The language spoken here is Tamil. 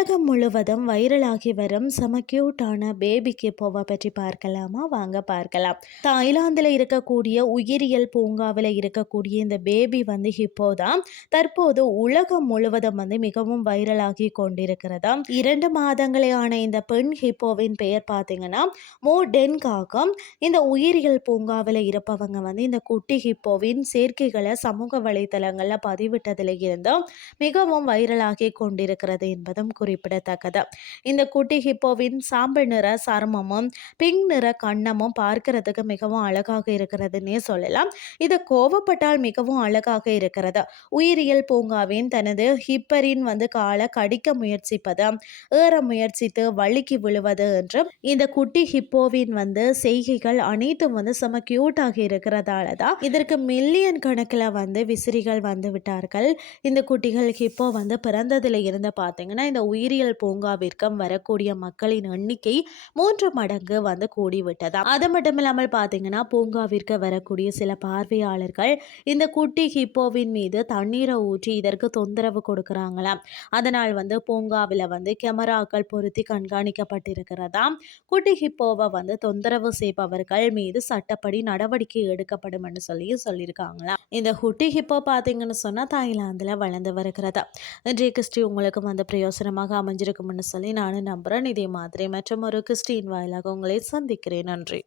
உலகம் முழுவதும் வைரலாகி வரும் செம கியூட்டான பேபிக்கு ஹிப்போவை பற்றி பார்க்கலாமா? வாங்க பார்க்கலாம். தாய்லாந்தில் இருக்கக்கூடிய உயிரியல் பூங்காவில் இருக்கக்கூடிய இந்த பேபி வந்து ஹிப்போ தான் தற்போது உலகம் முழுவதும் வந்து மிகவும் வைரலாகி கொண்டிருக்கிறதா? இரண்டு மாதங்களே இந்த பெண் ஹிப்போவின் பெயர் பார்த்தீங்கன்னா மோ. டென்காகம். இந்த உயிரியல் பூங்காவில் இருப்பவங்க வந்து இந்த குட்டி ஹிப்போவின் சேர்க்கைகளை சமூக வலைதளங்களில் பதிவிட்டதில் இருந்தும் மிகவும் வைரலாகி கொண்டிருக்கிறது என்பதும் குறிப்பிடத்தக்கது. இந்த குட்டி ஹிப்போவின் சாம்பல் நிற சருமமும் பிங்க் நிற கண்ணமும் பார்க்கறதுக்கு மிகவும் அழகாக இருக்கிறதுன்னே சொல்லலாம். இது கோவப்பட்டால் மிகவும் அழகாக இருக்கிறது. உயிரியல் பூங்காவின் தனது ஹிப்பரின் வந்து காலை கடிக்க முயற்சிப்பது ஏற முயற்சித்து வழுக்கி விழுவது என்று இந்த குட்டி ஹிப்போவின் வந்து செய்கைகள் அனைத்தும் வந்து செம கியூட்டாக இருக்கிறதால தான் இதற்கு மில்லியன் கணக்கில் வந்து விசிறிகள் வந்து விட்டார்கள். இந்த குட்டிகள் ஹிப்போ வந்து பிறந்ததில் இருந்து பார்த்தீங்கன்னா இந்த உயிரியல் பூங்காவிற்கும் வரக்கூடிய மக்களின் எண்ணிக்கை மூன்று மடங்கு வந்து கூடிவிட்டதா அது மட்டும் இல்லாமல் பார்த்தீங்கன்னா பூங்காவிற்கு வரக்கூடிய சில பார்வையாளர்கள் இந்த குட்டி ஹிப்போவின் மீது தண்ணீரை ஊற்றி இதற்கு தொந்தரவு கொடுக்குறாங்களாம். அதனால் வந்து பூங்காவில் வந்து கேமராக்கள் பொருத்தி கண்காணிக்கப்பட்டிருக்கிறதா குட்டி ஹிப்போவை வந்து தொந்தரவு செய்பவர்கள் மீது சட்டப்படி நடவடிக்கை எடுக்கப்படும் என்று சொல்லி சொல்லியிருக்காங்களாம். இந்த குட்டி ஹிப்போ பார்த்தீங்கன்னு சொன்னால் தாய்லாந்தில் வளர்ந்து வருகிறதா இன்றைய கிறிஸ்டி உங்களுக்கு வந்து பிரயோசனமாக அமைஞ்சிருக்கும்னு சொல்லி நானும் நம்புகிறேன் இதே மாதிரி மற்றும் ஒரு கிறிஸ்டின் வாயிலாக உங்களை சந்திக்கிறேன். நன்றி.